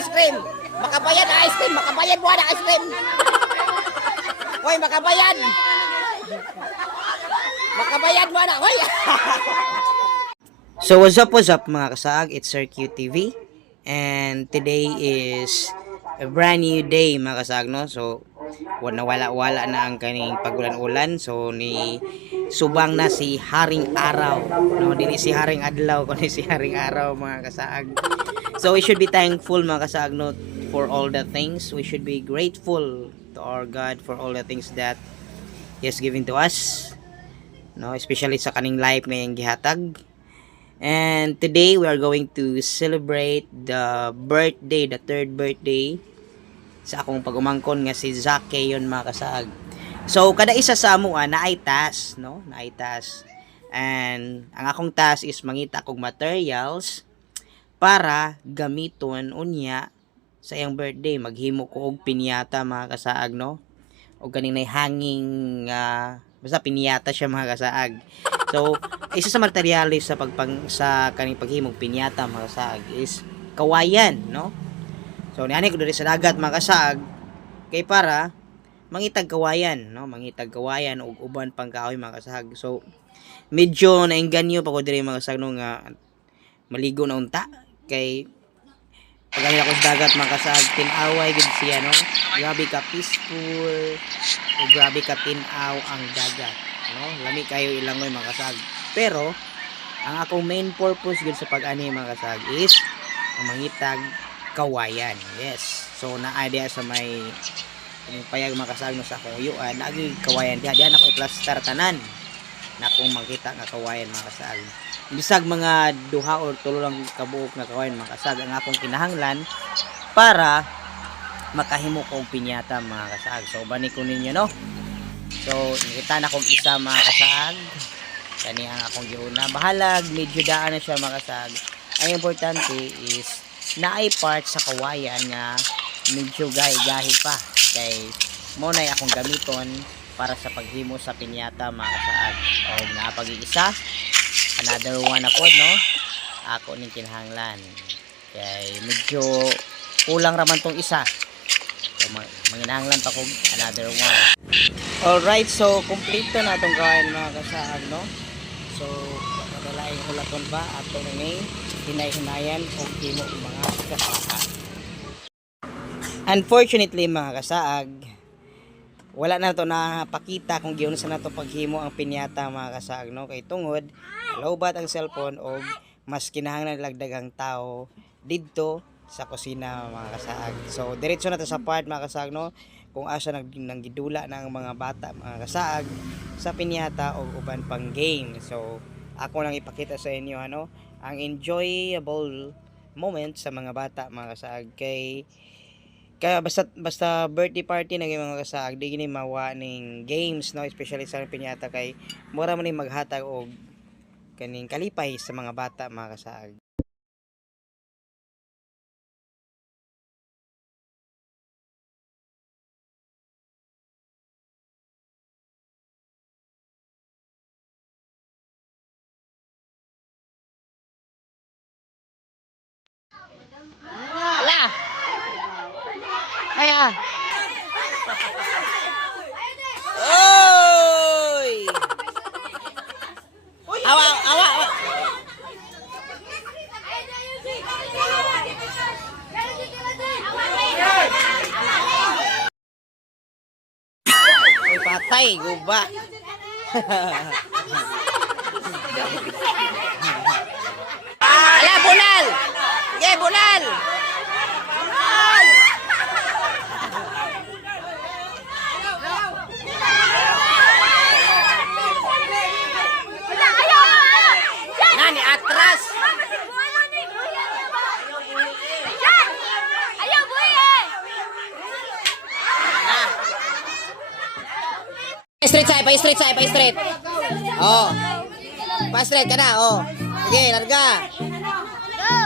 ice cream. Makabayad ang ice cream. Makabayad mo ang ice cream. Hoy, makabayad. Makabayad mo na. Hoy. So what's up mga kasag? It's Sir QTV. And today is a brand new day mga kasag, no? So wala na ang kaning pagulan-ulan. So ni subang na si Haring Araw. No, dili si Haring Adlaw kundi si Haring Araw mga kasag. So we should be thankful mga kasag, no, for all the things. We should be grateful to our God for all the things that He has given to us. No, especially sa kaning life ngayong gihatag. And today we are going to celebrate the third birthday sa akong pag-umangkon nga si Zake yon mga kasag. So kada isa sa amo naay task, no? Naay task. And ang akong task is mangita kog materials para gamiton unya sa iyang birthday. Maghimo ko og pinyata mga kasaag, no? O kaninay hanging basta pinyata siya mga kasaag. So, isa sa materialis sa kaning paghimog pinyata mga kasaag is kawayan, no? So, niani ko diri sa dagat mga kasaag kay para mangitag kawayan, no? Mangitag kawayan ug uban pang kahoy mga kasaag. So, medyo naengganyo pa ko diri mga kasaag no nga maligo na unta kay pagani ako sa dagat mga kasaag tinaway gid siya, no? Grabe ka peaceful ug grabe ka tinaw ang dagat, no? Lami kayo ilangoy mga kasag. Pero ang akong main purpose gud sa pag-ani mga kasag is ang mangitag kawayan. Yes. So naa diya sa may payag mga kasag no sa kuyuan, lagi kawayan diha ako i-plaster tanan. Na kung makita nga kawayan mga kasag. Bisag mga duha or tulo lang kabuok na kawayan mga kasag ang akong kinahanglan para makahimo ko og pinyata mga kasag. So bani ko ninyo, no? So, nakita na kong isa mga kasag. Kani ang akong giuna. Bahalag, medyo daan na siya mga kasag. Ang importante is, naay part sa kawayan nga medyo gahi-gahi pa. Kay, muna akong gamiton para sa paghimo sa pinyata mga kasag. O, napag-iisa. Another one ako, no? Ako ning kinahanglan. Kay, medyo kulang raman tong isa. So, manginahanglan pa kong another one. Alright, so kompleto na itong kawayan mga kasaag, no? So, madalaing hulaton ba ato na may hinay-hinayan o himo mga kasaag. Unfortunately mga kasaag, wala na ito napakita kung giyon sa nato paghimo ang pinyata mga kasaag, no? Kay tungod, lowbat ang cellphone o mas kinahanglan lagdagang tao didto sa kusina mga kasaag. So, diretso na to sa part mga kasaag, no? Kung asa nanggidula na ang mga bata mga kasaag sa pinyata o uban pang game. So ako lang ipakita sa inyo ano ang enjoyable moment sa mga bata mga kasaag kay basta birthday party na mga kasaag di gini mawa ning games, no, especially sa pinyata kay mura man ni maghatag og kaning kalipay sa mga bata mga kasaag. Ala. Kaya. Oy! Awa. Ay patay, guba. Ala, bunal. Yeah, bunal. Nani atras. Pa straight. Oh. Pa straight ka na, oh. Sige, larga.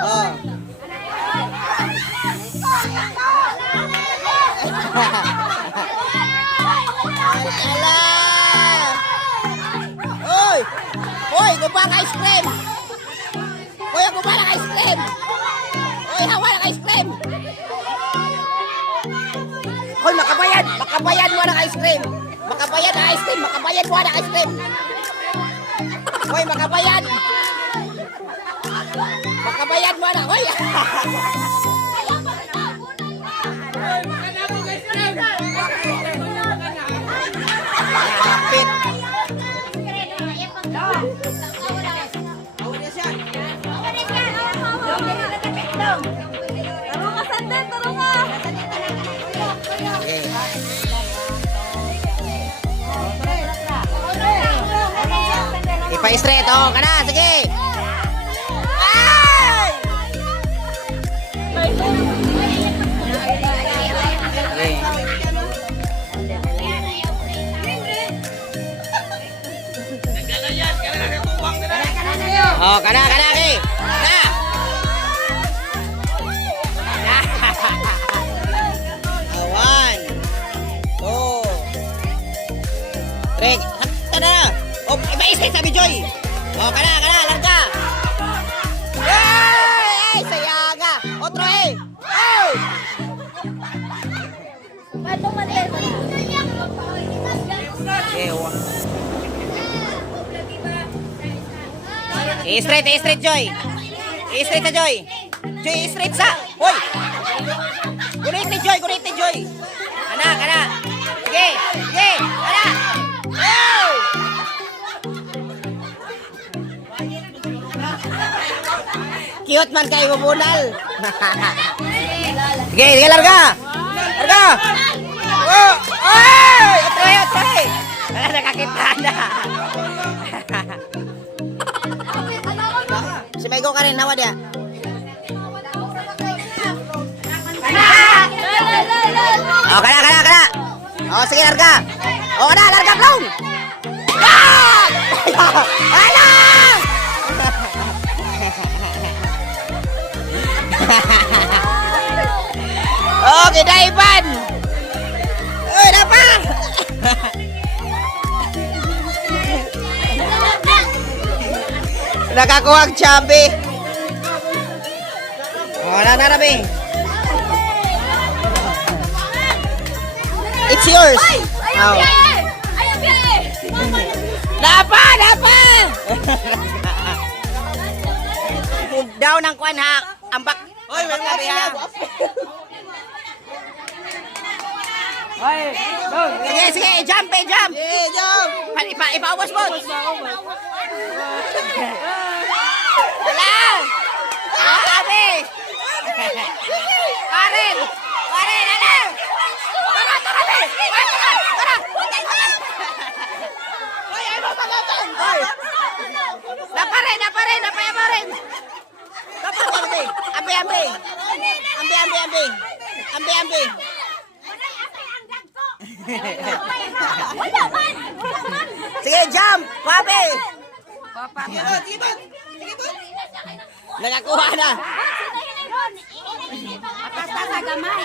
Oh. Ala! Oy! Oy, guba ka ice cream! Oy, guba ka ice cream! Oy, hawa ka ice cream! makabayad mo ng ice cream. Makabayad ng ice cream. Makabayad mo ng ice cream. Hoy, makabayad. Makabayad mo na. Hoy. Kapit. Ipa-straight. Oh, kana. Sige. Ay! Oh, kana, okay. Kana. One. Two. Three. Kana. Oh, iba-straight sabi Joy. Oh, kana, larga. Ay, sayaga. Otro Oh! Straight, Joy. Straight sa Joy. Joy, straight sa. Hoy. Gunite, Joy. Kana. Sige. Kana. Oh! Cute man kayo bubunal. Sige, larga. Oh! Ay! Atray. Wala nakakita na. Si Maigo ka rin, nawa dia. Oh, kana. Oh, sige, larga. Oh, kana, larga, plong. Ala! Oh, gidaiban. Uy, napa. Nakakuha ang chubby. Oh, nanabi. It's yours. Oh. Napa. Daw ng kwan ha. Ambak. Oy, may mga ha. Sige, jump. Ipaubos mo. Wala! Sabi! Karen! Ano? Tara! Hoy, ay mo pagkatan! Napare! Ambi! Sige, jump! Wabi! Nakakuha na! Basta sa gamay.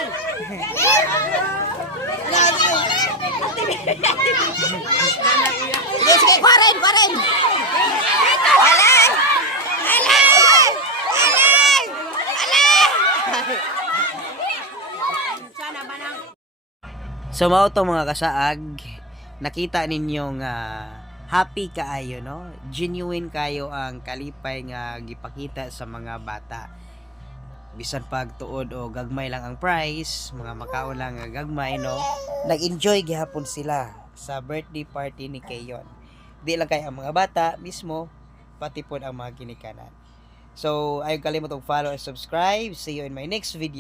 Sige, parin! Alay! So mao to mga kasaag, nakita ninyong happy kaayo, no? Genuine kayo ang kalipay nga gipakita sa mga bata. Bisan pag tuod o gagmay lang ang price, mga makaon lang nga gagmay, no? Nag-enjoy gihapon sila sa birthday party ni Kayon. Di lang kay ang mga bata mismo, pati po ang mga ginikanan. So, ayaw kalimutong follow and subscribe. See you in my next video.